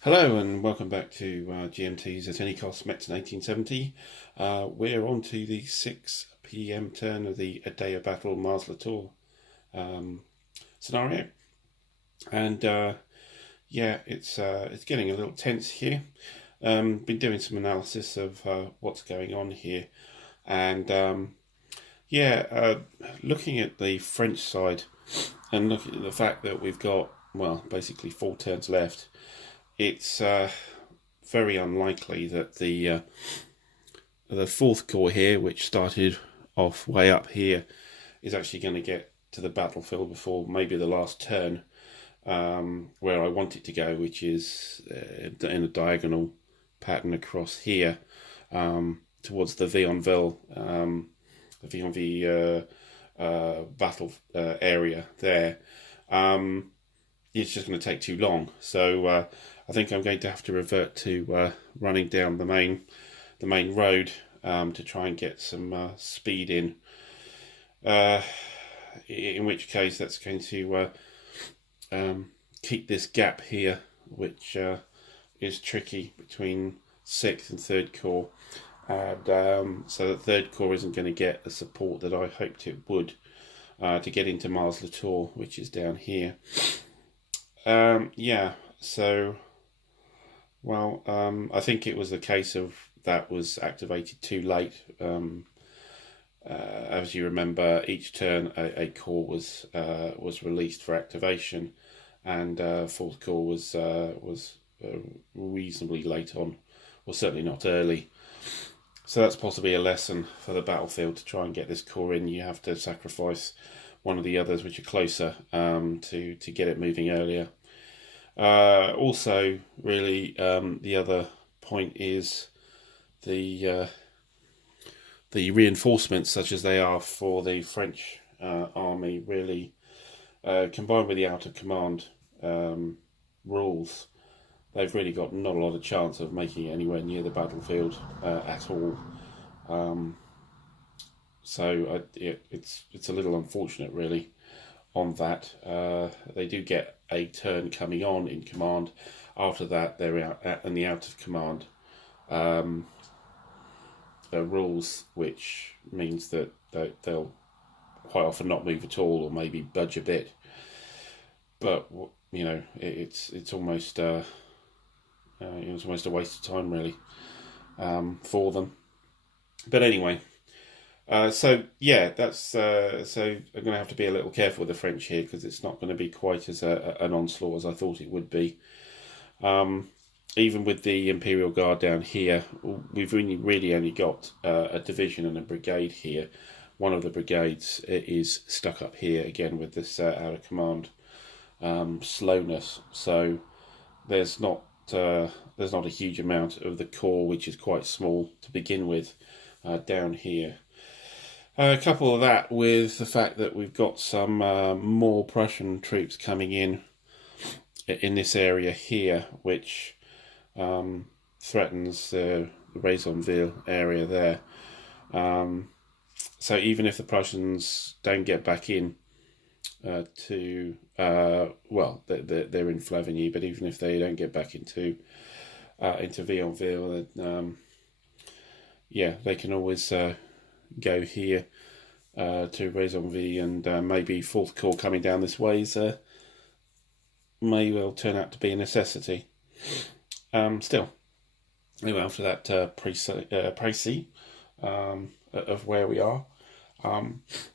Hello and welcome back to GMT's at any cost Metz in 1870. We're on to the 6 p.m. turn of the A Day of Battle Mars Latour scenario, and yeah, it's getting a little tense here. Been doing some analysis of what's going on here, and looking at the French side and looking at the fact that we've got basically 4 turns left. It's very unlikely that the fourth corps here, which started off way up here, is actually going to get to the battlefield before maybe the last turn, where I want it to go, which is in a diagonal pattern across here, towards the Vionville, battle area there. It's just going to take too long, so I think I'm going to have to revert to running down the main road to try and get some speed in which case that's going to keep this gap here, which is tricky between 6th and 3rd Corps, and so the 3rd Corps isn't going to get the support that I hoped it would to get into Mars Latour, which is down here. I think it was a case of that was activated too late. As you remember, each turn a corps was released for activation, and 4th Corps was reasonably late on, or certainly not early. So that's possibly a lesson for the battlefield. To try and get this corps in, you have to sacrifice one of the others which are closer to get it moving earlier. Also, really, the other point is the reinforcements, such as they are for the French army, really combined with the out of command rules, they've really got not a lot of chance of making it anywhere near the battlefield at all. It's a little unfortunate, really, on that. They do get a turn coming on in command. After that, they're out in the out of command rules, which means that they'll quite often not move at all, or maybe budge a bit. But it's almost it's almost a waste of time, really, for them. But anyway. So I'm going to have to be a little careful with the French here, because it's not going to be quite as an onslaught as I thought it would be. Even with the Imperial Guard down here, we've really only got a division and a brigade here. One of the brigades is stuck up here again with this out of command slowness. So there's not a huge amount of the corps, which is quite small to begin with, down here. Couple of that with the fact that we've got some more Prussian troops coming in this area here, which threatens the Raisonville area there. So even if the Prussians don't get back in they're in Flavigny, but even if they don't get back into Vionville, they can always go here to Raisonville, and maybe 4th Corps coming down this way may well turn out to be a necessity. Still, anyway, after that précis of where we are,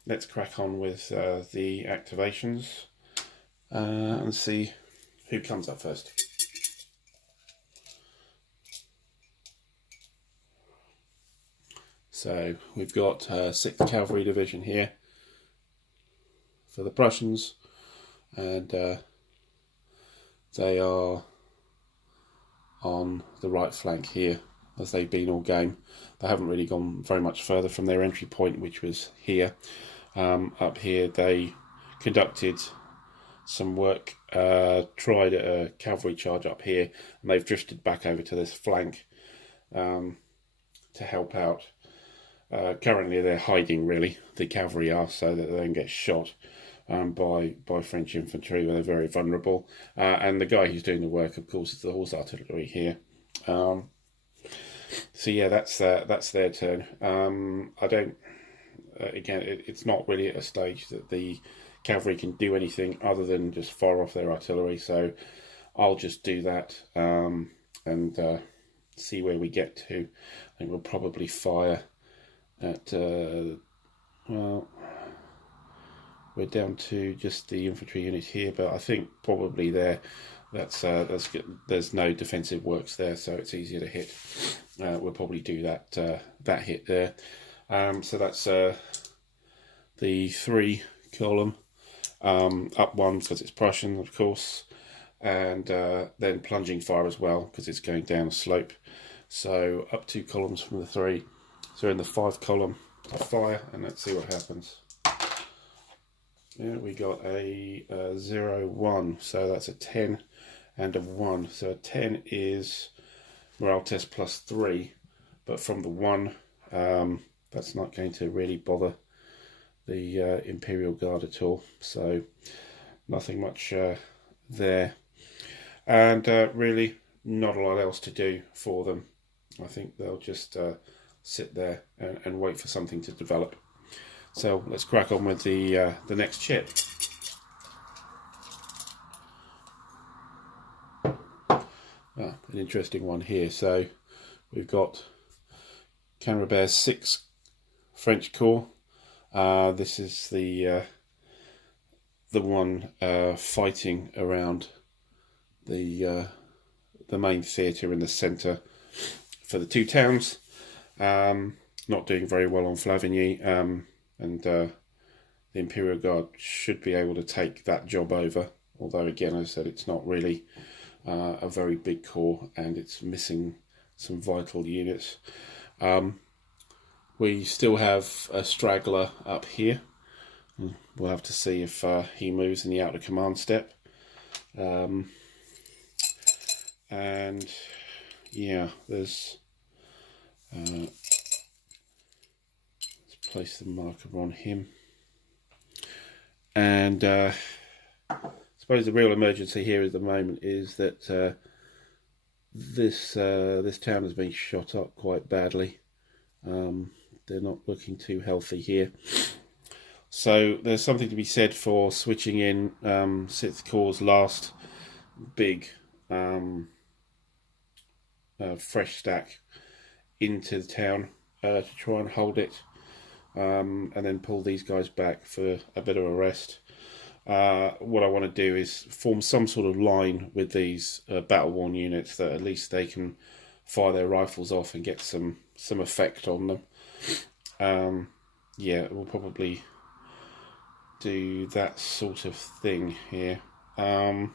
let's crack on with the activations and see who comes up first. So we've got 6th Cavalry Division here for the Prussians, and they are on the right flank here, as they've been all game. They haven't really gone very much further from their entry point, which was here. Up here they conducted some work, tried a cavalry charge up here, and they've drifted back over to this flank to help out. Currently they're hiding, really, the cavalry are, so that they don't get shot. by French infantry, where they're very vulnerable. And the guy who's doing the work, of course, is the horse artillery here. So yeah, that's their turn. I don't. Again, it's not really at a stage that the cavalry can do anything other than just fire off their artillery. So I'll just do that and see where we get to. I think we'll probably fire at well, we're down to just the infantry unit here, but I think probably that's good. There's no defensive works there, so it's easier to hit. We'll probably do that hit there. So that's the 3 column, up 1 because it's Prussian, of course, and then plunging fire as well because it's going down a slope. So up 2 columns from the 3. So in the 5 column, I fire, and let's see what happens. Yeah, we got a 0, 1, so that's a 10 and a 1. So a 10 is morale test +3, but from the 1, that's not going to really bother the Imperial Guard at all. So nothing much there, and really not a lot else to do for them. I think they'll just sit there and wait for something to develop. So let's crack on with the next chip. An interesting one here. So we've got Canreber's 6 French Corps. This is the one fighting around the main theatre in the centre for the 2 towns. Not doing very well on Flavigny, and the Imperial Guard should be able to take that job over. Although again, as I said, it's not really a very big corps, and it's missing some vital units. We still have a straggler up here. We'll have to see if he moves in the outer command step. And yeah, there's let's place the marker on him. And I suppose the real emergency here at the moment is that this town has been shot up quite badly. They're not looking too healthy here. So there's something to be said for switching in 6th Corps' last big fresh stack into the town to try and hold it, and then pull these guys back for a bit of a rest. What I want to do is form some sort of line with these battle-worn units that at least they can fire their rifles off and get some effect on them. Yeah, we'll probably do that sort of thing here, and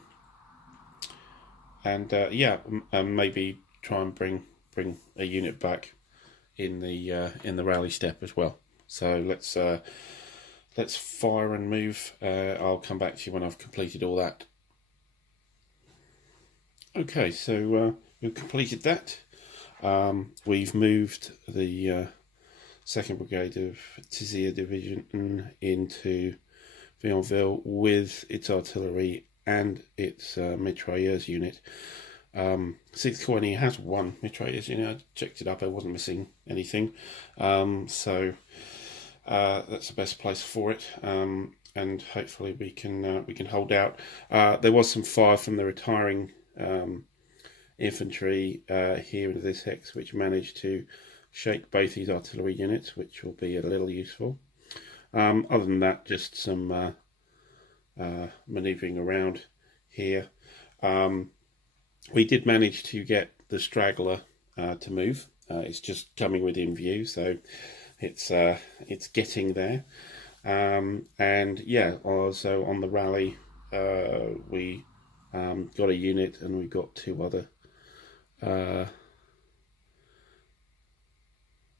maybe try and bring a unit back in the rally step as well. So let's fire and move. I'll come back to you when I've completed all that. Okay, so we've completed that. We've moved the 2nd Brigade of Tizier Division into Vionville with its artillery and its mitrailleurs unit. 6th Corps has 1 mitrailleurs unit. I checked it up, I wasn't missing anything. So that's the best place for it, and hopefully we can hold out. There was some fire from the retiring infantry here into this hex, which managed to shake both these artillery units, which will be a little useful. Other than that, just some manoeuvring around here. We did manage to get the straggler to move. It's just coming within view, so it's getting there. And yeah, also on the rally, we got a unit, and we got 2 other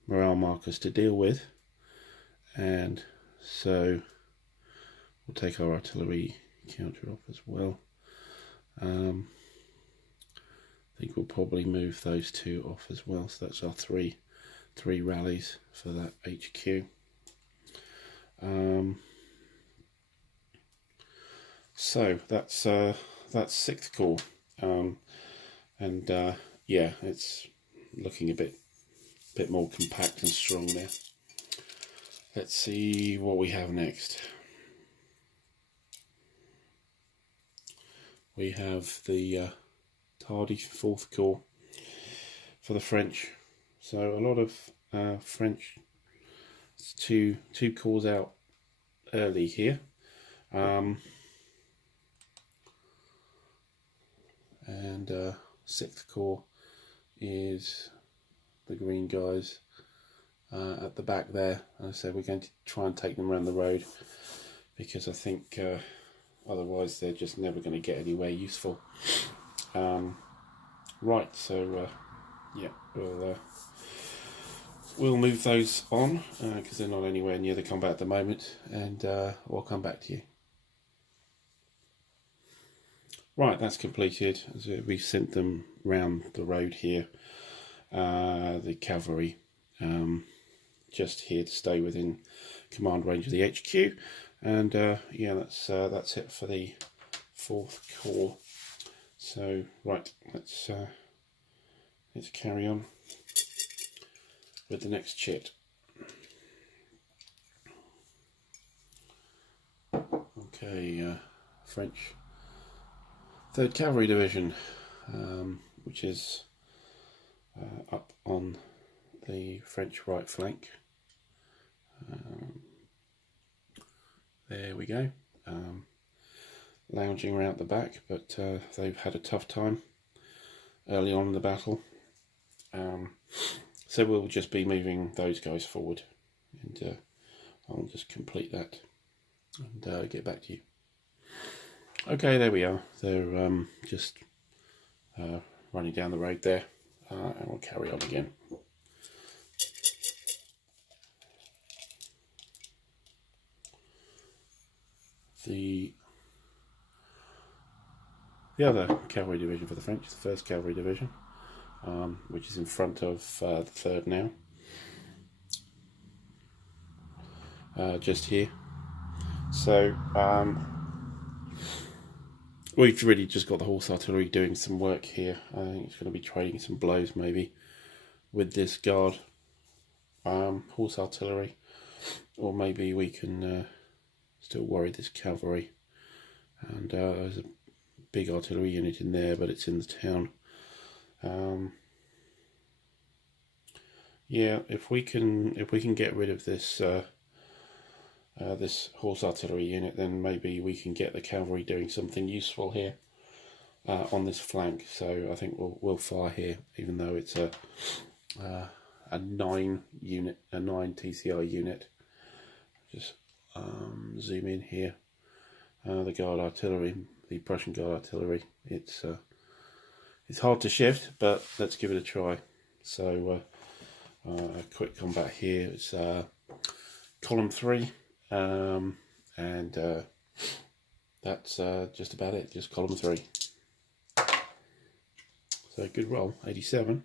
morale markers to deal with, and so we'll take our artillery counter off as well. I think we'll probably move those 2 off as well, so that's our three rallies for that HQ. So that's 6th Corps, and yeah, it's looking a bit more compact and strong there. Let's see what we have next. We have the tardy 4th Corps for the French. So a lot of French, two corps out early here. And 6th Corps is the green guys at the back there. As I said, we're going to try and take them around the road, because I think otherwise they're just never going to get anywhere useful. Right, so yeah, we'll move those on because they're not anywhere near the combat at the moment, and we'll come back to you. Right, that's completed. So we've sent them round the road here. The cavalry just here to stay within command range of the HQ, and yeah, that's it for the 4th Corps. So right, let's carry on with the next chit. Okay, French 3rd Cavalry Division, which is up on the French right flank. There we go. Lounging around the back, but they've had a tough time early on in the battle. So we'll just be moving those guys forward, and I'll just complete that and get back to you. Okay, there we are. They're just running down the road there, and we'll carry on again. The other cavalry division for the French is the 1st Cavalry Division, which is in front of the 3rd now, just here. So we've really just got the horse artillery doing some work here. I think it's going to be trading some blows maybe with this guard horse artillery, or maybe we can still worry this cavalry. And there's a big artillery unit in there, but it's in the town. Yeah, if we can get rid of this this horse artillery unit, then maybe we can get the cavalry doing something useful here on this flank. So I think we'll fire here, even though it's a 9 TCI unit. Just zoom in here. The guard artillery, the Prussian guard artillery. It's hard to shift, but let's give it a try. So a quick combat here. It's column 3, and that's just about it. Just column 3. So good roll, 87.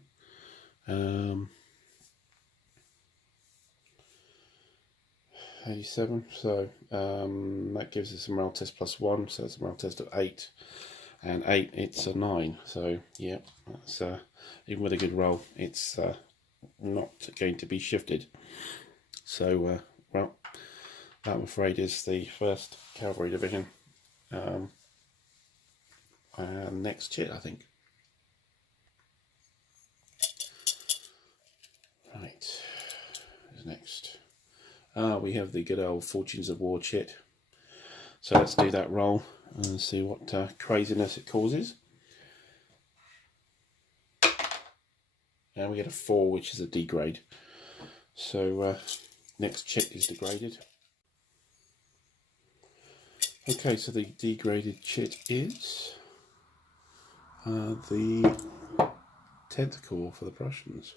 87, so that gives us a morale test +1, so it's a morale test of 8, and 8, it's a 9, so yeah, that's even with a good roll, it's not going to be shifted. So well, that I'm afraid is the 1st Cavalry Division. Next chit, I think. Right, who's next? We have the good old Fortunes of War chit. So let's do that roll and see what craziness it causes. And we get a 4, which is a degrade. So next chit is degraded. Okay, so the degraded chit is the 10th Corps for the Prussians.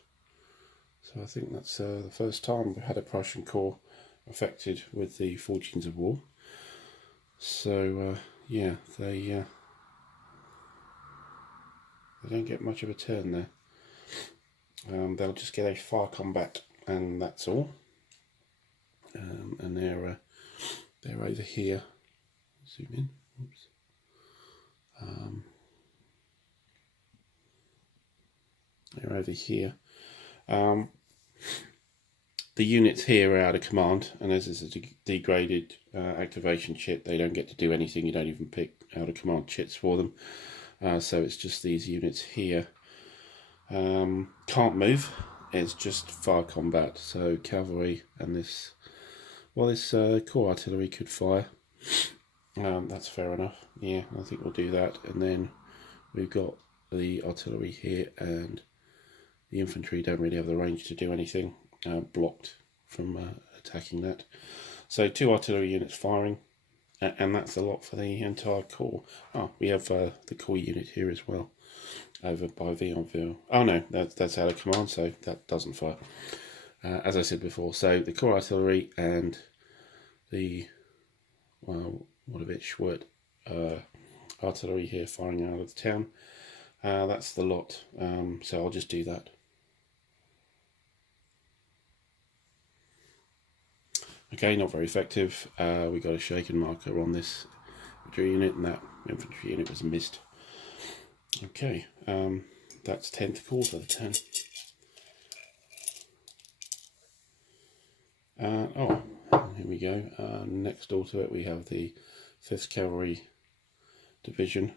So I think that's the first time we've had a Prussian corps affected with the Fortunes of War. So yeah, they don't get much of a turn there. They'll just get a fire combat, and that's all. And they're over here. Zoom in. Oops. They're over here. The units here are out of command, and as it's a degraded activation chit, they don't get to do anything. You don't even pick out of command chits for them. So it's just these units here. Can't move. It's just fire combat. So cavalry and this, well, this core artillery could fire. That's fair enough. Yeah, I think we'll do that. And then we've got the artillery here, and the infantry don't really have the range to do anything. Blocked from attacking that. So 2 artillery units firing, and that's a lot for the entire corps. Oh, we have the core unit here as well, over by Vionville. Oh no, that's out of command, so that doesn't fire. As I said before, so the core artillery and the, well, what a bit Schwert artillery here firing out of the town. That's the lot, so I'll just do that. Okay, not very effective. We got a shaken marker on this infantry unit, and that infantry unit was missed. Okay, that's 10th Corps for the turn. Oh, here we go. Next door to it, we have the 5th Cavalry Division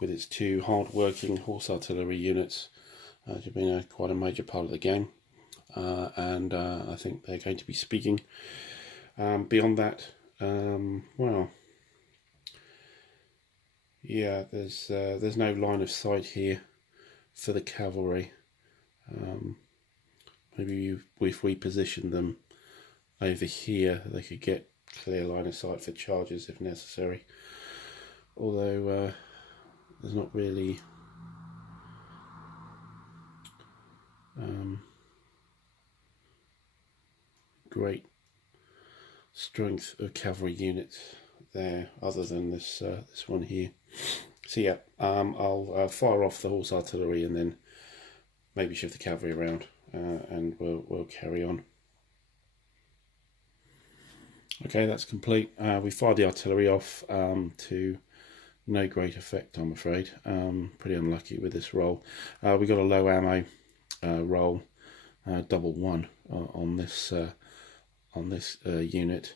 with its 2 hard-working horse artillery units. Which have been quite a major part of the game, and I think they're going to be speaking. Beyond that, well, yeah, there's no line of sight here for the cavalry. Maybe if we position them over here, they could get clear line of sight for charges if necessary. Although there's not really great strength of cavalry units there, other than this this one here. So yeah, I'll fire off the horse artillery and then maybe shift the cavalry around, and we'll carry on. Okay, that's complete. We fired the artillery off to no great effect, I'm afraid. Pretty unlucky with this roll. We got a low ammo roll, double 1 on this unit.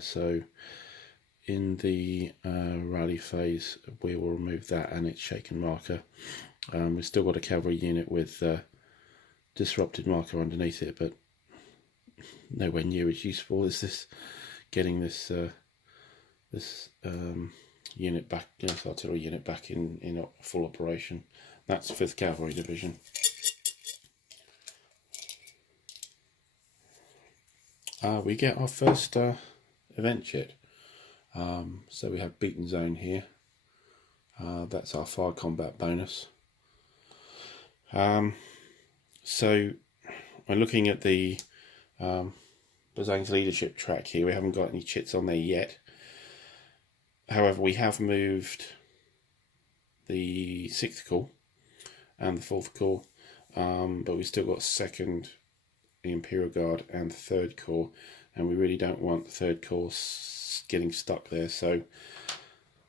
So in the rally phase, we will remove that and its shaken marker. We've still got a cavalry unit with disrupted marker underneath it, but nowhere near as useful as this. Getting this unit back, this artillery unit back in full operation. That's 5th Cavalry Division. We get our first event chit. So we have beaten zone here. That's our fire combat bonus. So when looking at the Bazane's leadership track here, we haven't got any chits on there yet. However, we have moved the 6th Corps and the 4th Corps, but we've still got 2nd, the Imperial Guard, and the 3rd Corps, and we really don't want the 3rd Corps getting stuck there. So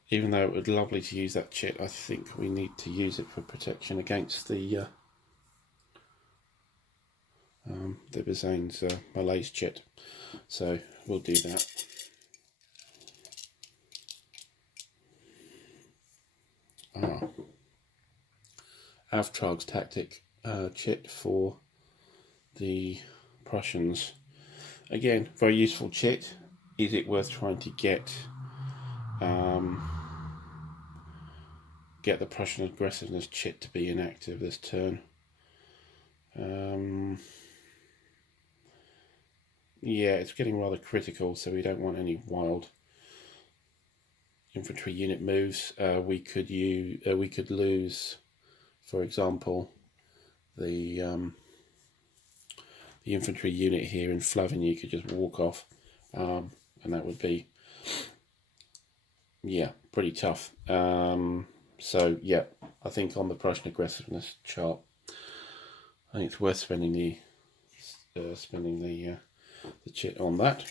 even though it would be lovely to use that chit, I think we need to use it for protection against the Bazane's Malaise chit. So we'll do that. Avtrag's tactic chit for the Prussians. Again, very useful chit. Is it worth trying to get the Prussian aggressiveness chit to be inactive this turn? Yeah, it's getting rather critical, so we don't want any wild infantry unit moves. We could lose, for example, the infantry unit here in Flavigny could just walk off, and that would be, yeah, pretty tough. So yeah, I think on the Prussian aggressiveness chart, I think it's worth spending the chit on that.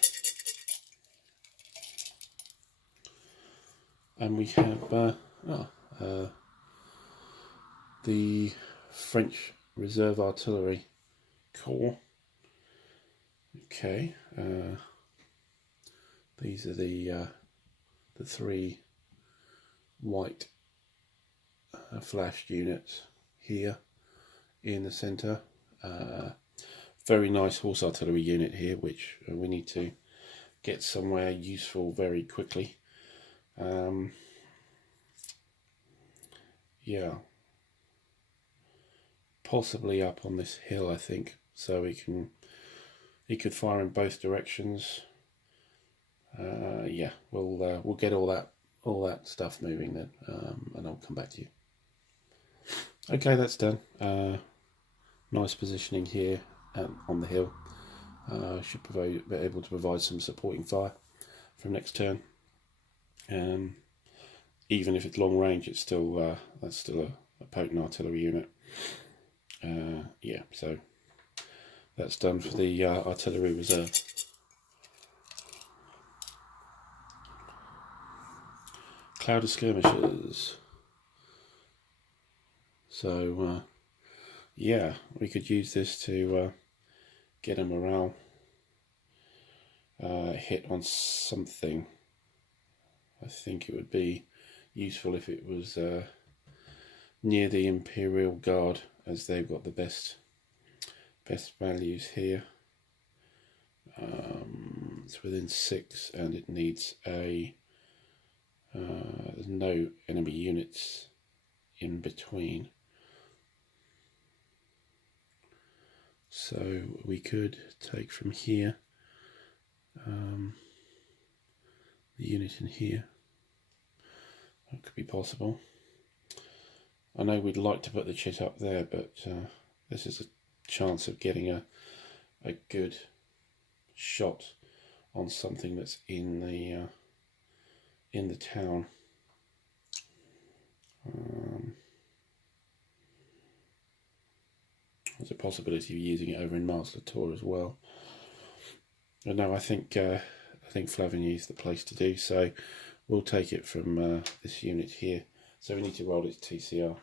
And we have the French Reserve Artillery Corps. Okay, these are the three white flashed units here in the centre. Very nice horse artillery unit here, which we need to get somewhere useful very quickly. Yeah, possibly up on this hill, I think, so he could fire in both directions. Yeah, we'll get all that stuff moving then, and I'll come back to you. Okay, that's done. Nice positioning here on the hill. Should be able to provide some supporting fire from next turn. Even if it's long range, it's still that's still a potent artillery unit. Yeah, so that's done for the artillery reserve. Cloud of skirmishers. So yeah, we could use this to get a morale hit on something. I think it would be useful if it was near the Imperial Guard, as they've got the best values here. It's within 6 and it needs a there's no enemy units in between, so we could take from here the unit in here. That could be possible. I know we'd like to put the chit up there, but this is a chance of getting a good shot on something that's in the town. There's a possibility of using it over in Mars-la-Tour as well. But no, I think Flavigny is the place to do, so we'll take it from this unit here. So we need to roll its TCR.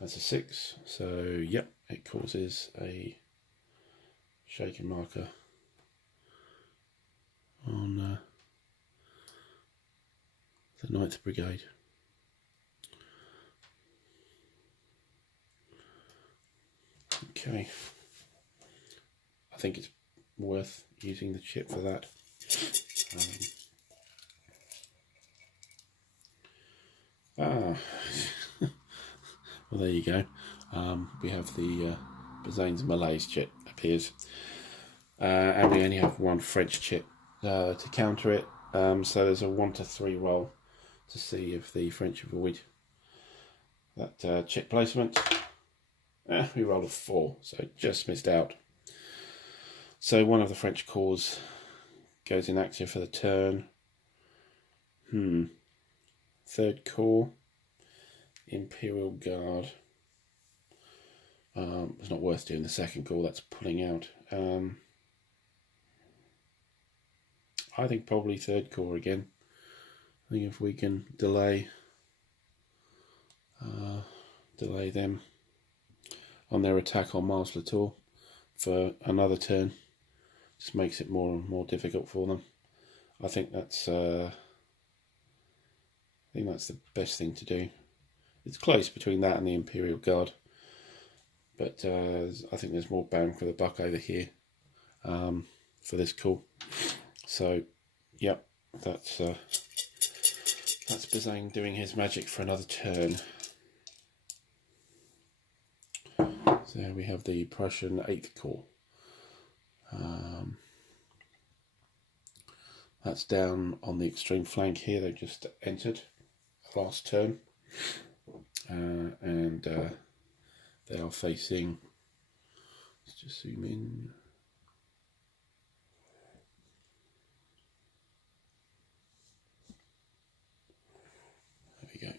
That's a 6, so yep, it causes a shaken marker on the 9th Brigade. Okay, I think it's worth using the chip for that. Well, there you go. We have the Bazaines Malaise chip appears, and we only have one French chip to counter it. So there's a 1 to 3 roll to see if the French avoid that chip placement. We rolled a 4, so just missed out. So one of the French corps goes inactive for the turn. 3rd Corps, Imperial Guard. It's not worth doing the 2nd Corps, that's pulling out. I think probably 3rd Corps again. I think if we can delay them on their attack on Mars-la-Tour for another turn, just makes it more and more difficult for them. I think that's the best thing to do. It's close between that and the Imperial Guard, but I think there's more bang for the buck over here for this call. So, yep, that's Bazaine doing his magic for another turn. So we have the Prussian 8th Corps. That's down on the extreme flank here. They've just entered last turn, and they are facing. Let's just zoom in. There we go.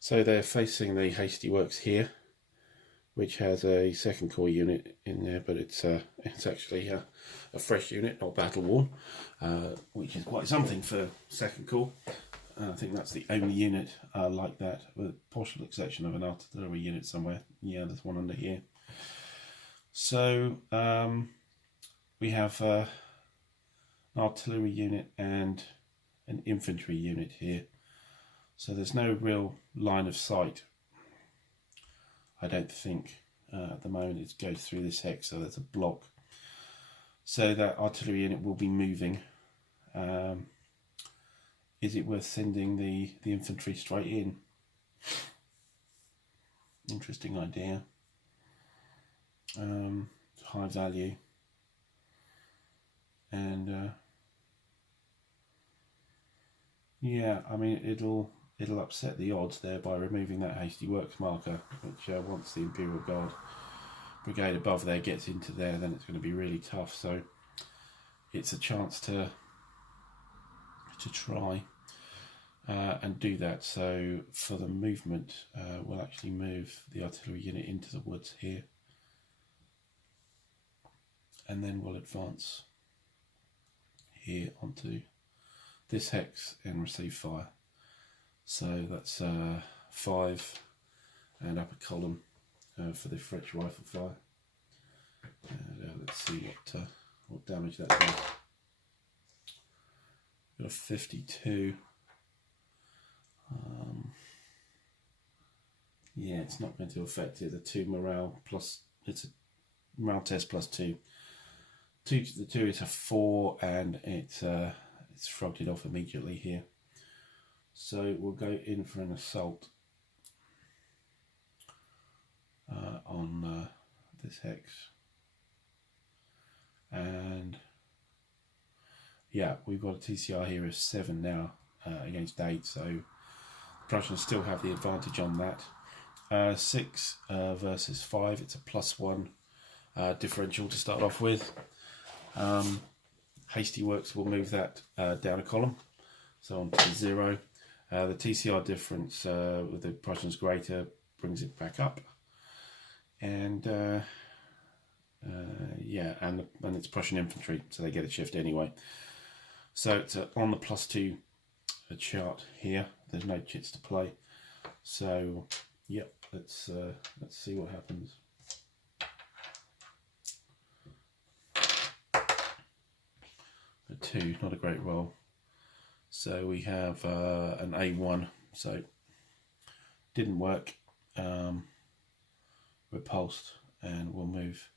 So they're facing the hasty works here, which has a second corps unit in there, but it's actually a fresh unit, not battle worn, which is quite something for second corps. I think that's the only unit like that, with a possible exception of an artillery unit somewhere. Yeah, there's one under here. So we have an artillery unit and an infantry unit here. So there's no real line of sight, I don't think, at the moment. It goes through this hex, so there's a block. So that artillery unit will be moving. Is it worth sending the infantry straight in? Interesting idea. High value. And yeah, I mean, it'll upset the odds there by removing that hasty works marker, which once the Imperial Guard brigade above there gets into there, then it's going to be really tough. So it's a chance to try and do that. So for the movement, we'll actually move the artillery unit into the woods here, and then we'll advance here onto this hex and receive fire. So that's 5 and upper column for the French rifle fire. And let's see what damage that does. Got a 52. Yeah, it's not going to affect it. The 2 morale plus, it's a morale test plus 2. The 2 is a 4, and it's shrugged it off immediately here. So we'll go in for an assault on this hex, and yeah, we've got a TCR here of 7 now against 8, so the Prussians still have the advantage on that. 6 versus 5, it's a +1 differential to start off with. Hasty works will move that down a column, so on to 0. The TCR difference with the Prussians greater brings it back up, and yeah, and it's Prussian infantry, so they get a shift anyway. So it's on the +2 chart here. There's no chits to play, so yep. Let's see what happens. A 2, not a great roll. So we have an A1, so didn't work. Repulsed, and we'll move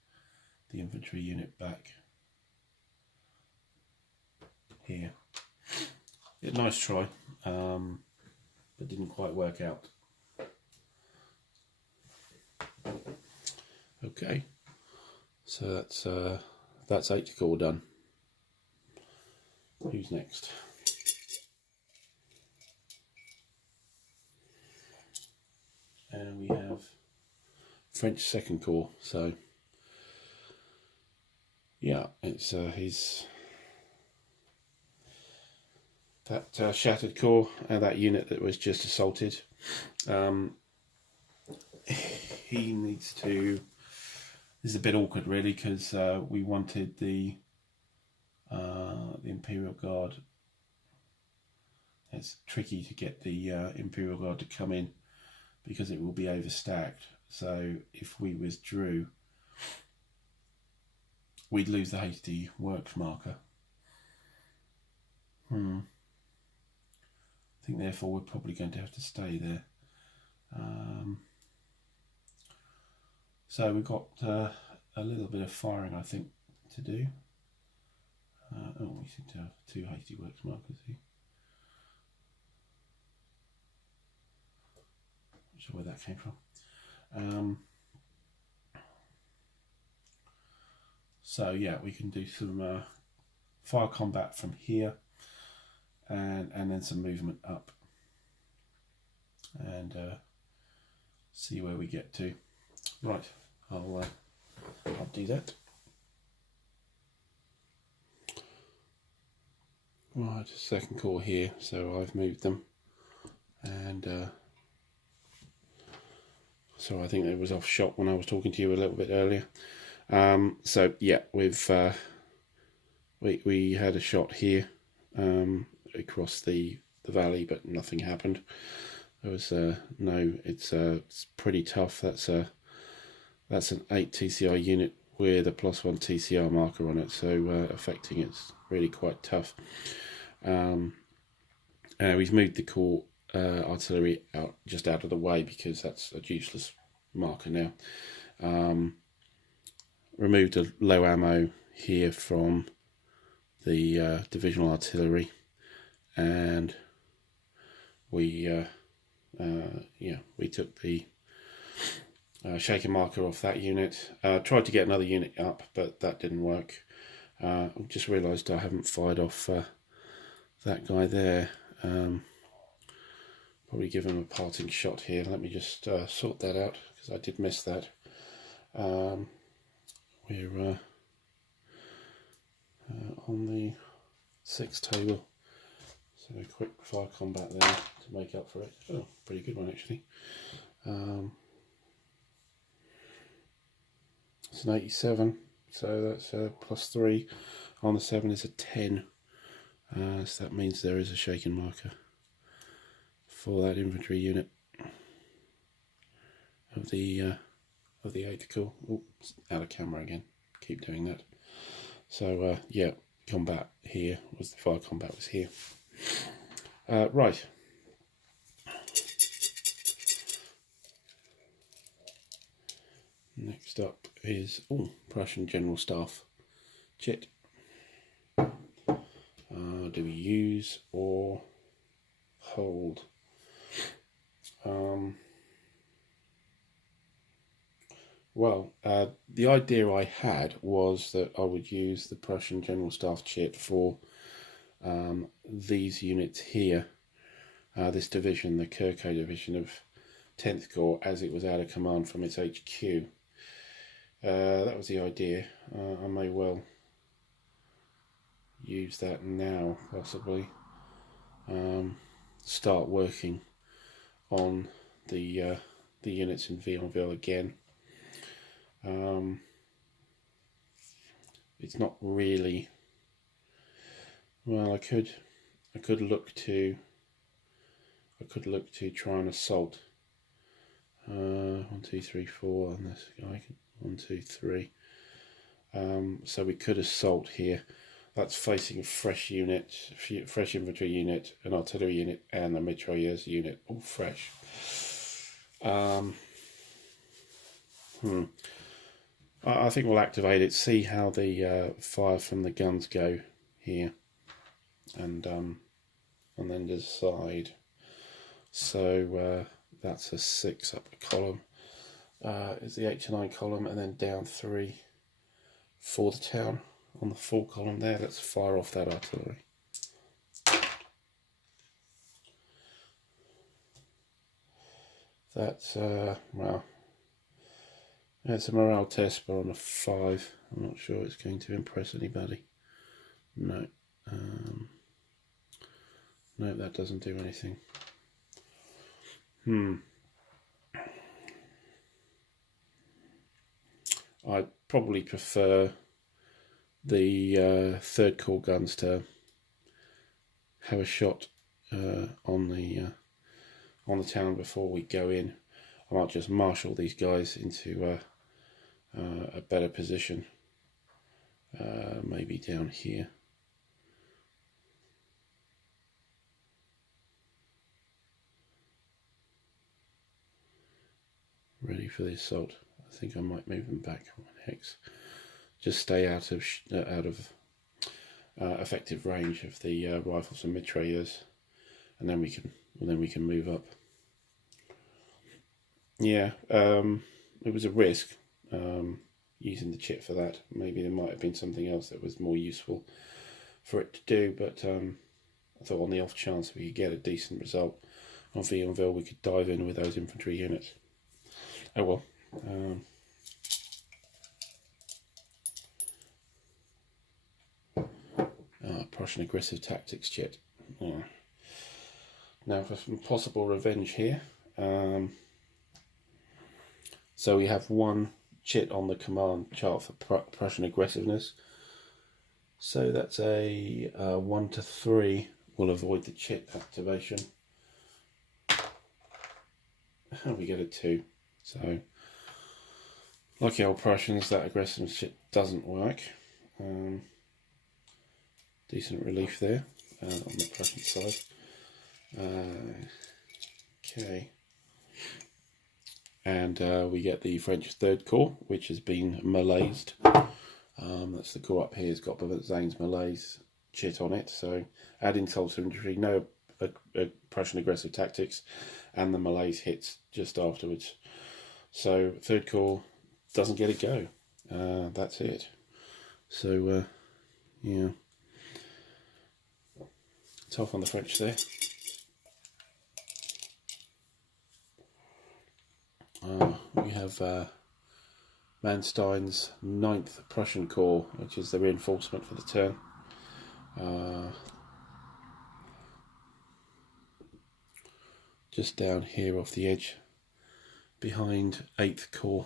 the infantry unit back here. Yeah, nice try, but didn't quite work out. Okay, so that's 8 corps done. Who's next? And we have French 2nd Corps. So yeah, it's his that shattered corps and that unit that was just assaulted. He needs to. This is a bit awkward, really, because we wanted the Imperial Guard. It's tricky to get the Imperial Guard to come in because it will be overstacked. So if we withdrew, we'd lose the hasty works marker. I think therefore we're probably going to have to stay there. So we've got a little bit of firing, I think, to do. Oh, we seem to have 2 hasty works markers here. Not sure where that came from. So yeah, we can do some fire combat from here, and then some movement up, and see where we get to. Right, I'll do that. Right, 2nd Corps here, so I've moved them, and So I think it was off shot when I was talking to you a little bit earlier. So yeah, we had a shot here across the valley, but nothing happened. There was no. It's pretty tough. That's an 8 TCI unit with a +1 TCR marker on it, so affecting it's really quite tough. We've moved the core artillery out of the way because that's a useless marker now. Removed a low ammo here from the divisional artillery, and we took the shaker marker off that unit. Tried to get another unit up, but that didn't work. I just realised I haven't fired off that guy there. Probably give him a parting shot here. Let me just sort that out because I did miss that. We're on the 6 table, so a quick fire combat there to make up for it. Oh, pretty good one actually. It's an 87, so that's +3 on the 7 is a 10. So that means there is a shaken marker for that infantry unit of the 8th Corps. Oh, out of camera again. Keep doing that. So yeah, combat here was the fire combat was here. Right. Next up is Prussian General Staff kit. Do we use or hold? Well, the idea I had was that I would use the Prussian General Staff kit for these units here, this division, the Kirko division of 10th Corps, as it was out of command from its HQ. That was the idea. I may well use that now, possibly. Start working on the units in Vionville again. It's not really. Well, I could look to try and assault. 1, 2, 3, 4 on this guy. 1, 2, 3. So we could assault here. That's facing a fresh unit, fresh infantry unit, an artillery unit, and a mitrailleuse unit, all fresh. I think we'll activate it, see how the fire from the guns go here, and then decide. So that's a 6 up the column. Is the 8 to 9 column, and then down 3 for the town on the 4 column there. Let's fire off that artillery. That's well, it's a morale test, but on a 5. I'm not sure it's going to impress anybody. No, no, that doesn't do anything. I'd probably prefer the 3rd Corps guns to have a shot on the town before we go in. I might just marshal these guys into a better position, maybe down here. Ready for the assault. I think I might move them back 1 hex. Just stay out of effective range of the rifles and mitrailleurs, and then we can move up. Yeah, it was a risk using the chit for that. Maybe there might have been something else that was more useful for it to do, but I thought on the off chance we could get a decent result on Vionville, we could dive in with those infantry units. Oh well. Prussian aggressive tactics chit. Yeah. Now for some possible revenge here. So we have one chit on the command chart for Prussian aggressiveness. So that's a 1 to 3 will avoid the chit activation. And we get a 2. So, like the old Prussians, that aggressiveness chit doesn't work. Decent relief there on the Prussian side. Okay. And we get the French third corps, which has been Malaised. That's the corps up here. It's got Zane's Malaise chit on it. So add insult to injury, no Prussian aggressive tactics, and the Malaise hits just afterwards. So third corps doesn't get a go. That's it. So yeah, tough on the French there. We have Manstein's 9th Prussian Corps, which is the reinforcement for the turn. Just down here off the edge, behind 8th Corps.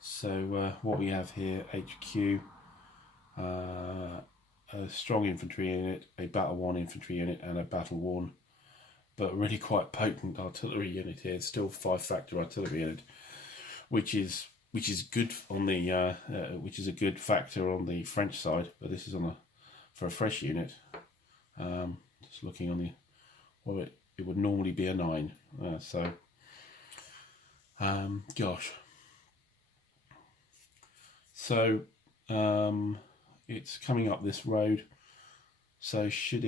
So what we have here, HQ, a strong infantry unit, a battle worn infantry unit, and a battle worn but really quite potent artillery unit here. It's still 5-factor artillery unit, which is good on the which is a good factor on the French side. But this is on for a fresh unit. Just looking on the it would normally be a 9. Gosh. So it's coming up this road. So should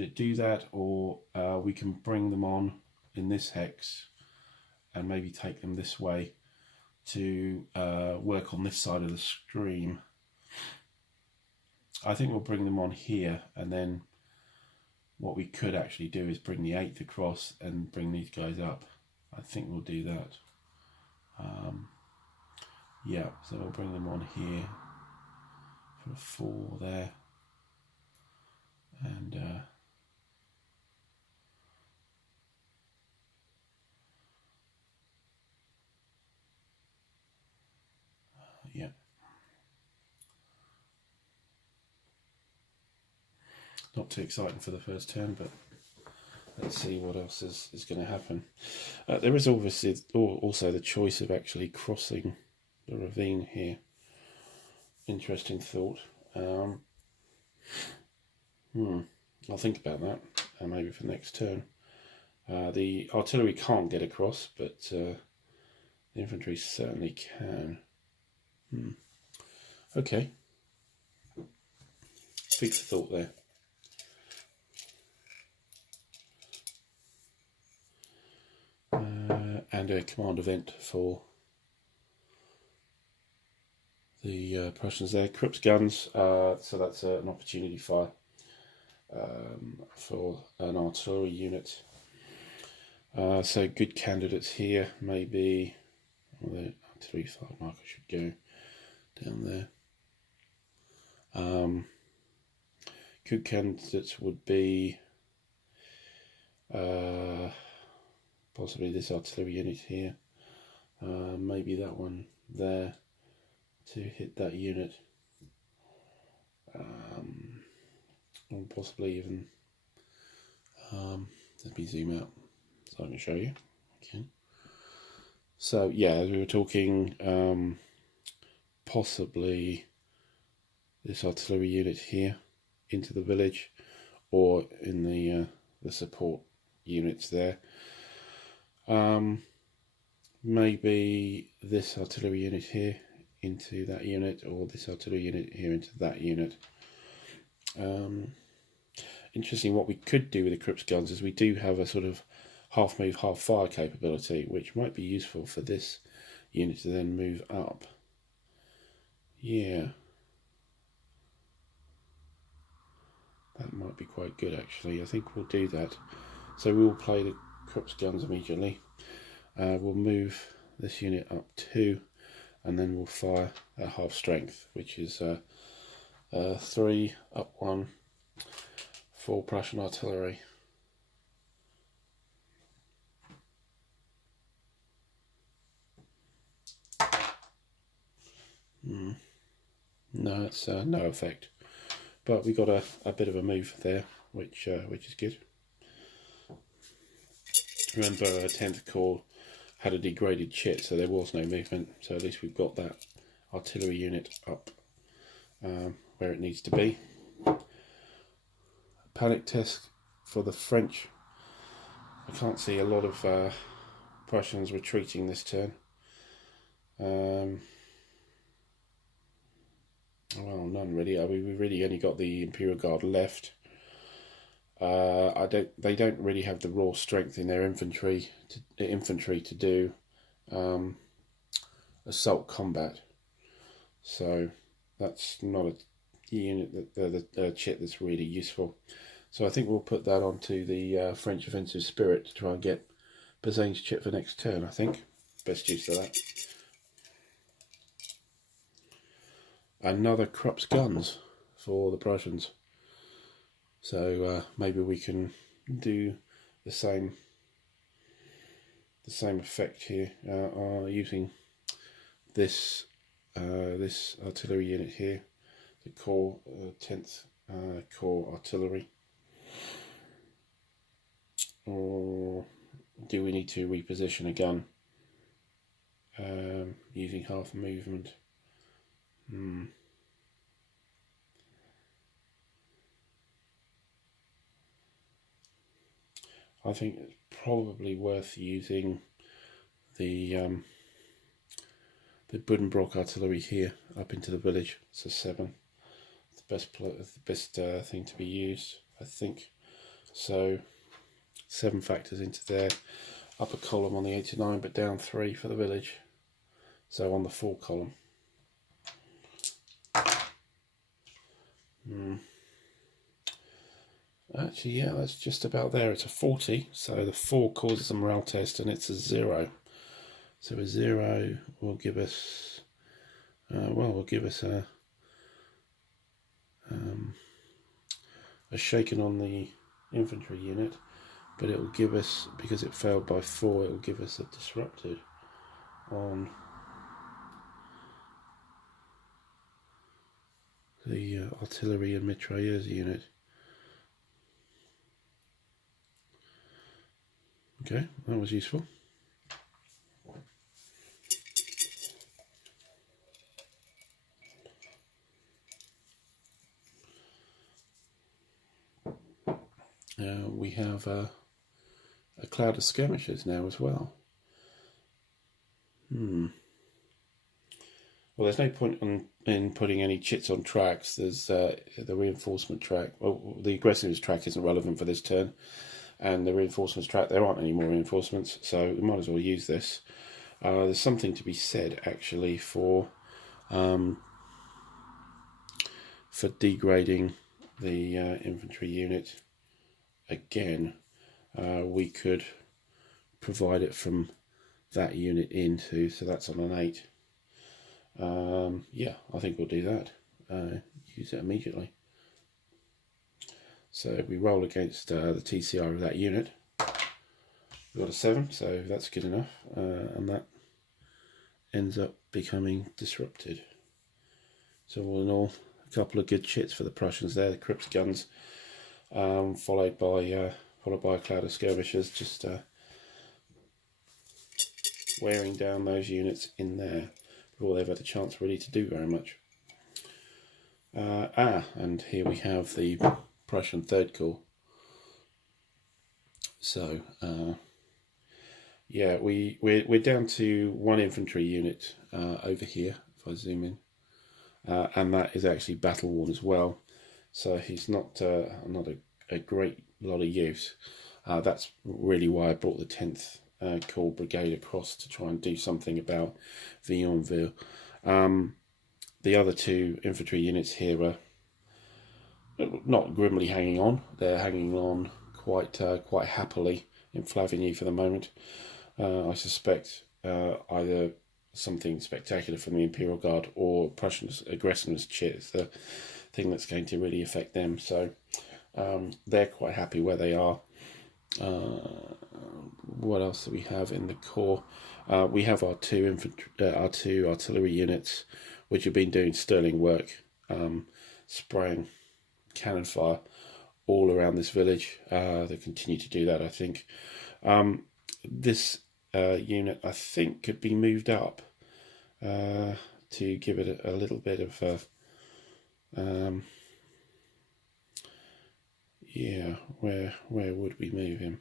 it do that, or we can bring them on in this hex and maybe take them this way to work on this side of the stream. I think we'll bring them on here, and then what we could actually do is bring the 8th across and bring these guys up. I think we'll do that. Yeah, so we'll bring them on here for a 4 there, and yeah. Not too exciting for the first turn, but let's see what else is going to happen. There is obviously also the choice of actually crossing the ravine here. Interesting thought. I'll think about that, maybe for next turn. The artillery can't get across, but the infantry certainly can. Okay. Food for thought there. And a command event for the Prussians there. Krupp's guns, so that's an opportunity fire for an artillery unit. So good candidates here, maybe. Well, the artillery fire marker should go down there. Good candidates would be possibly this artillery unit here, maybe that one there to hit that unit, or possibly even, let me zoom out so I can show you. Okay. So yeah, as we were talking, possibly this artillery unit here into the village, or in the support units there. Maybe this artillery unit here into that unit, or this artillery unit here into that unit. Interesting, what we could do with the Krupp's guns is we do have a sort of half move, half fire capability, which might be useful for this unit to then move up. Yeah. That might be quite good, actually. I think we'll do that. So we'll play the Krupp's guns immediately. We'll move this unit up 2, and then we'll fire at half strength, which is 3 up 1 for Prussian artillery. No, it's no effect. But we got a bit of a move there, which is good. Remember, 10th Corps had a degraded chit, so there was no movement. So at least we've got that artillery unit up where it needs to be. Panic test for the French. I can't see a lot of Prussians retreating this turn. Well, none really. I mean, we really only got the Imperial Guard left. They don't really have the raw strength in their infantry to do assault combat. So that's not a unit the chit that's really useful. So I think we'll put that onto the French offensive spirit to try and get Bazaine's chit for next turn. I think best use of that. Another Krupp's guns for the Prussians. So maybe we can do the same effect here using this this artillery unit here, the Corps 10th Corps artillery. Or do we need to reposition a gun using half movement? I think it's probably worth using the Buddenbrock artillery here up into the village. It's a 7. It's the best thing to be used, I think. So 7 factors into there. Upper column on the 89, but down 3 for the village. So on the 4 column. Actually, yeah, that's just about there. It's a 40, so the 4 causes a morale test, and it's a 0. So a 0 will give us, a shaken on the infantry unit, but it will give us, because it failed by 4, it will give us a disrupted on the artillery and mitrailleurs unit. Okay, that was useful. We have a cloud of skirmishers now as well. Well, there's no point in putting any chits on tracks. There's the reinforcement track. Well, the aggressiveness track isn't relevant for this turn, and the reinforcements track, there aren't any more reinforcements, so we might as well use this. There's something to be said actually for degrading the infantry unit. Again, we could provide it from that unit into, so that's on an 8. Yeah, I think we'll do that. Use it immediately. So we roll against the TCR of that unit. We've got a 7, so that's good enough, and that ends up becoming disrupted. So all in all, a couple of good chits for the Prussians there. The Krupp's guns, followed by a cloud of skirmishers, just wearing down those units in there before they've had a chance really to do very much. And here we have the Prussian 3rd Corps. So yeah, we're down to 1 infantry unit over here. If I zoom in, and that is actually battle worn as well. So he's not a great lot of use. That's really why I brought the 10th Corps Brigade across to try and do something about Vionville. The other 2 infantry units here are not grimly hanging on. They're hanging on quite happily in Flavigny for the moment. I suspect either something spectacular from the Imperial Guard or Prussian aggressiveness chit is the thing that's going to really affect them. So they're quite happy where they are. What else do we have in the Corps? We have our 2 artillery units which have been doing sterling work, spraying cannon fire all around this village. They continue to do that, I think. This unit, I think, could be moved up to give it a little bit of yeah, where would we move him?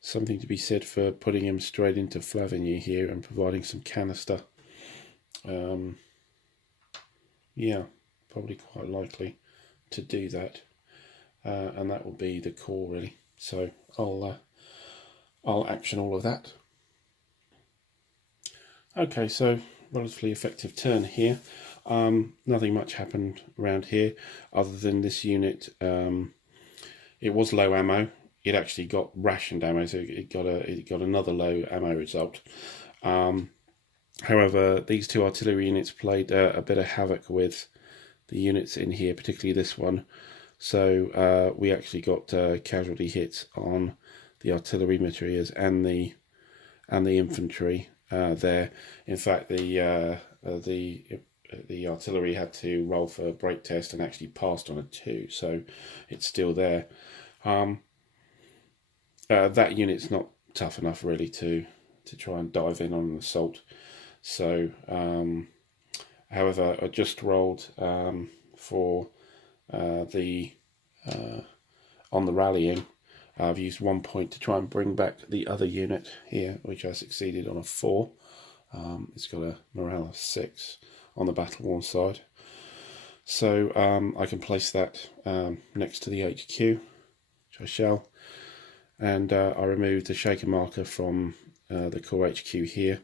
Something to be said for putting him straight into Flavigny here and providing some canister. Yeah, probably quite likely to do that, and that will be the core really. So I'll action all of that. Okay, so relatively effective turn here. Nothing much happened around here other than this unit. It was low ammo. It actually got rationed ammo, so it got another low ammo result. However, these two artillery units played a bit of havoc with the units in here, particularly this one. So we actually got casualty hits on the artillery materials and the infantry there. In fact, the artillery had to roll for a break test and actually passed on a 2, so it's still there. That unit's not tough enough really to try and dive in on an assault. So, however, I just rolled for the on the rallying. I've used 1 point to try and bring back the other unit here, which I succeeded on a 4. It's got a morale of 6 on the battle-worn side. So I can place that next to the HQ, which I shall. And I removed the shaker marker from the core HQ here,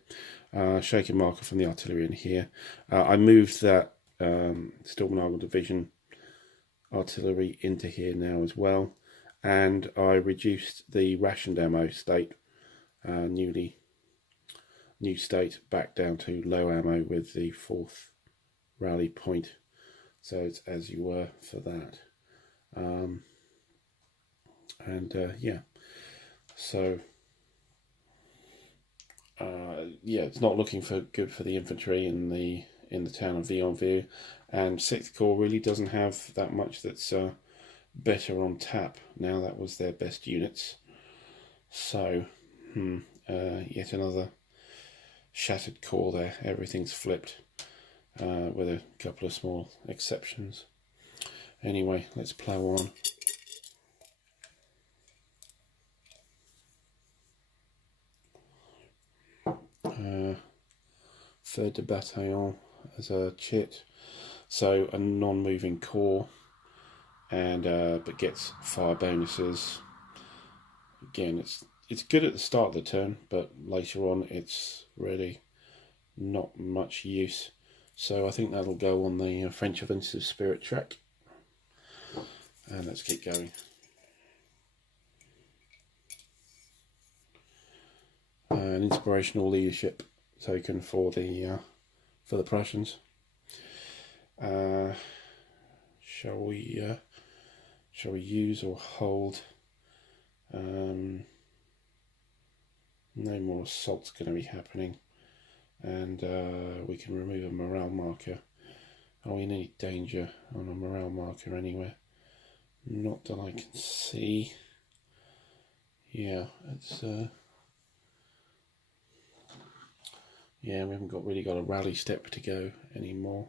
shaker marker from the artillery in here. I moved that Sturmnagel division artillery into here now as well, and I reduced the rationed ammo state, new state, back down to low ammo with the 4th rally point, so it's as you were for that. Yeah, so yeah, it's not looking good for the infantry in the town of Vionville, and 6th Corps really doesn't have that much that's better on tap now. That was their best units, so yet another shattered corps there. Everything's flipped, with a couple of small exceptions. Anyway, let's plough on. Third de Bataillon as a chit, so a non-moving corps, and but gets fire bonuses. Again, it's good at the start of the turn, but later on it's really not much use. So I think that'll go on the French offensive spirit track. And let's keep going. An inspirational leadership token for the Prussians. Shall we use or hold? No more assaults going to be happening, and we can remove a morale marker. Are we in any danger on a morale marker anywhere? Not that I can see. Yeah, it's yeah, we haven't really got a rally step to go anymore.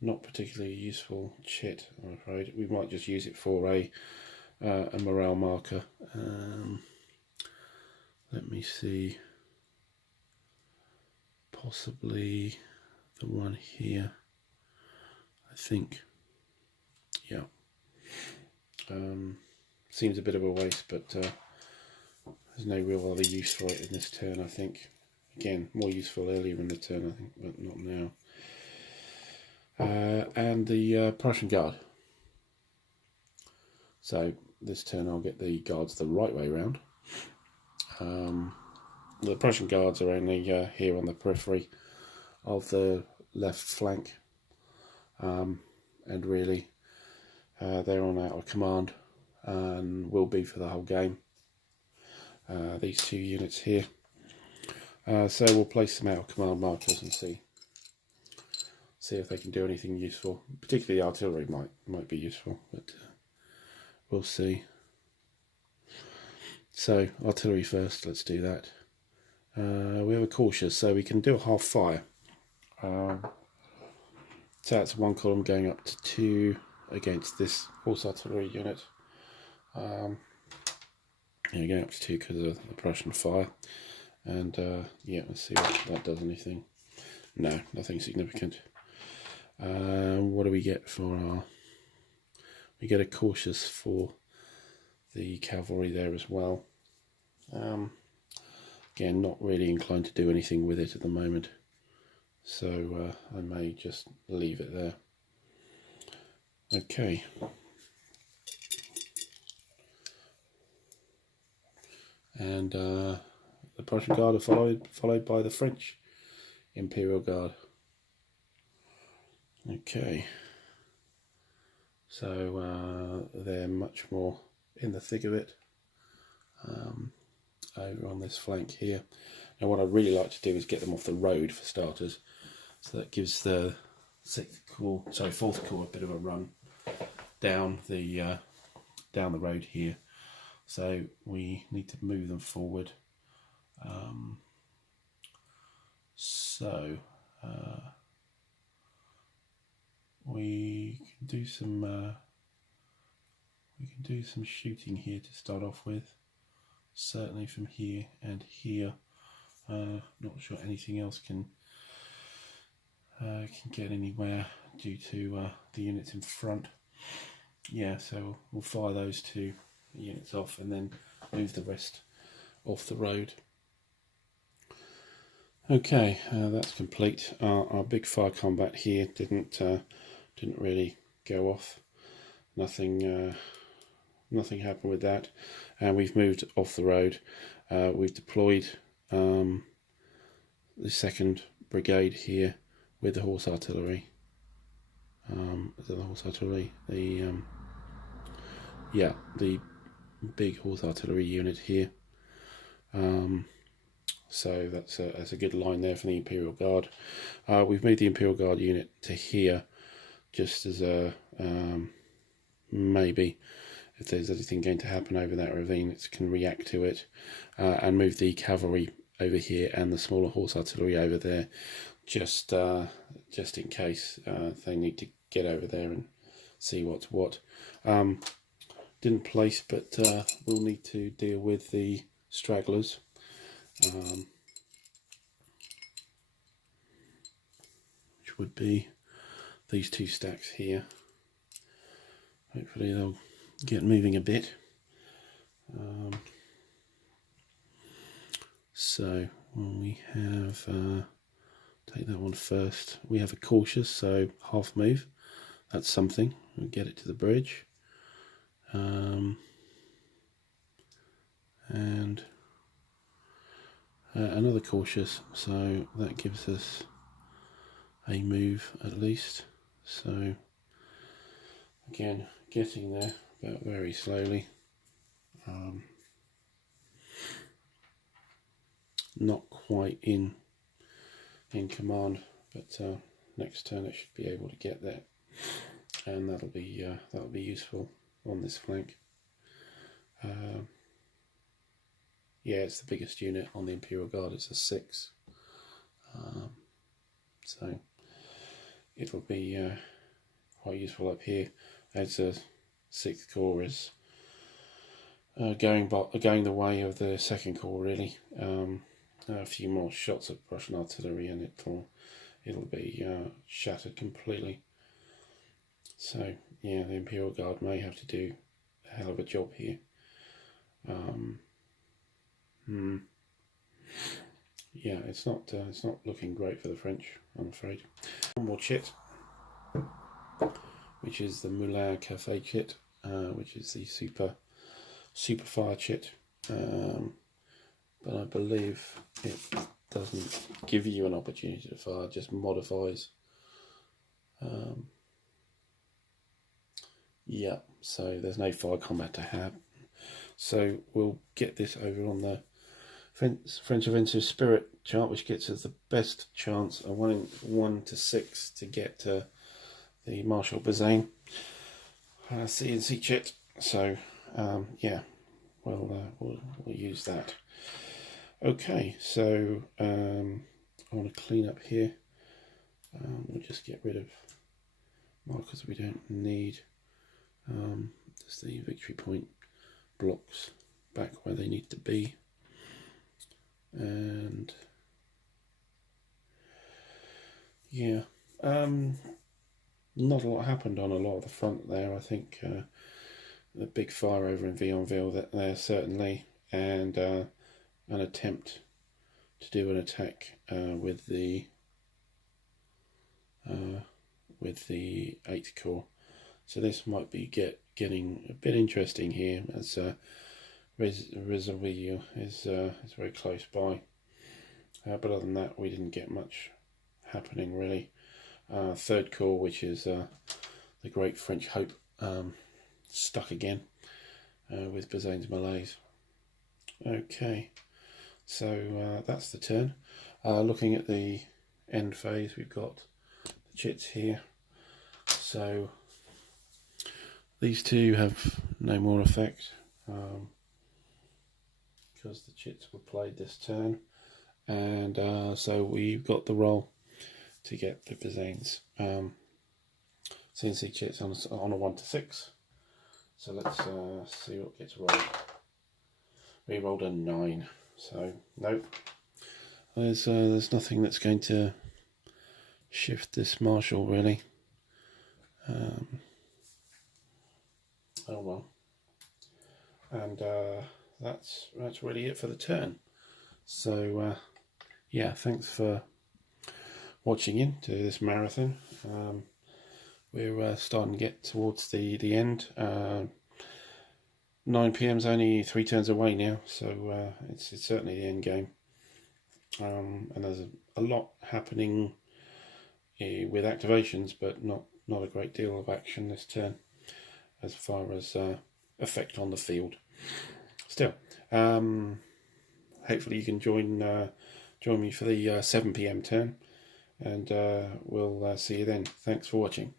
Not particularly useful chit, I'm afraid. We might just use it for a morale marker. Let me see. Possibly the one here, I think. Yeah. Seems a bit of a waste, but there's no real other use for it in this turn, I think. Again, more useful earlier in the turn, I think, but not now. And the Prussian Guard. So this turn I'll get the guards the right way round. The Prussian Guards are only here on the periphery of the left flank, and really they're on out of command and will be for the whole game. These two units here. So we'll place some out command markers and see if they can do anything useful. Particularly the artillery might be useful, but we'll see. So artillery first, let's do that. We have a cautious, so we can do a half fire. So that's one column going up to 2 against this horse artillery unit. Yeah, going up to 2 because of the Prussian fire. And yeah, let's see if that does anything. No, nothing significant. What do we get for our... We get a cautious for the cavalry there as well. Again, not really inclined to do anything with it at the moment, so I may just leave it there. Okay. And the Prussian Guard are followed by the French Imperial Guard. Okay. So they're much more in the thick of it over on this flank here. Now what I'd really like to do is get them off the road for starters. So that gives the 4th Corps a bit of a run down the road here. So we need to move them forward. We can do some shooting here to start off with. Certainly from here and here. Not sure anything else can get anywhere due to the units in front. Yeah, so we'll fire those 2 units off and then move the rest off the road. Okay, that's complete. Our big fire combat here didn't really go off. Nothing happened with that, and we've moved off the road. We've deployed the 2nd Brigade here with the horse artillery. The big horse artillery unit here. So that's a good line there for the Imperial Guard. We've moved the Imperial Guard unit to here just as a maybe if there's anything going to happen over that ravine, it can react to it, and move the cavalry over here and the smaller horse artillery over there, just in case they need to get over there and see what's what. Didn't place, but we'll need to deal with the stragglers. Which would be these 2 stacks here. Hopefully they'll get moving a bit. So we have take that one first. We have a cautious, so half move. That's something. We'll get it to the bridge. And another cautious, so that gives us a move at least. So again, getting there, but very slowly. Not quite in command, but next turn it should be able to get there, and that'll be useful on this flank. Yeah, it's the biggest unit on the Imperial Guard. It's a 6, so it'll be quite useful up here, as the 6th Corps is going the way of the 2nd Corps really. A few more shots of Prussian artillery and it'll be shattered completely. So yeah, the Imperial Guard may have to do a hell of a job here. Yeah, it's not looking great for the French, I'm afraid. One more chit, which is the Moulin Cafe chit, which is the super fire chit, but I believe it doesn't give you an opportunity to fire, just modifies. Yeah, so there's no fire combat to have. So we'll get this over on the French Offensive Spirit chart, which gets us the best chance, a 1 in 1 to 6 to get the Marshall Bazaine CNC chit. So yeah, we'll use that. Okay, so I want to clean up here. We'll just get rid of markers we don't need. Just the victory point blocks back where they need to be. And yeah, not a lot happened on a lot of the front there. I think the big fire over in Vionville there certainly, and an attempt to do an attack with the 8th Corps. So this might be getting a bit interesting here, as Reservoir is very close by. But other than that, we didn't get much happening really. 3rd Corps, which is the Great French Hope, stuck again with Bazaine's Malaise. Okay, so that's the turn. Looking at the end phase, we've got the chits here. So these two have no more effect because the chits were played this turn, and so we've got the roll to get the Bazaines CNC chits on a 1 to 6. So let's see what gets rolled. We rolled a 9, so nope. There's nothing that's going to shift this Marshall really. Oh well. And that's really it for the turn. So yeah, thanks for watching into this marathon. We're starting to get towards the end. 9 PM's only 3 turns away now, so it's certainly the end game. And there's a lot happening with activations, but not a great deal of action this turn as far as effect on the field. Still, hopefully you can join me for the 7 PM turn, and we'll see you then. Thanks for watching.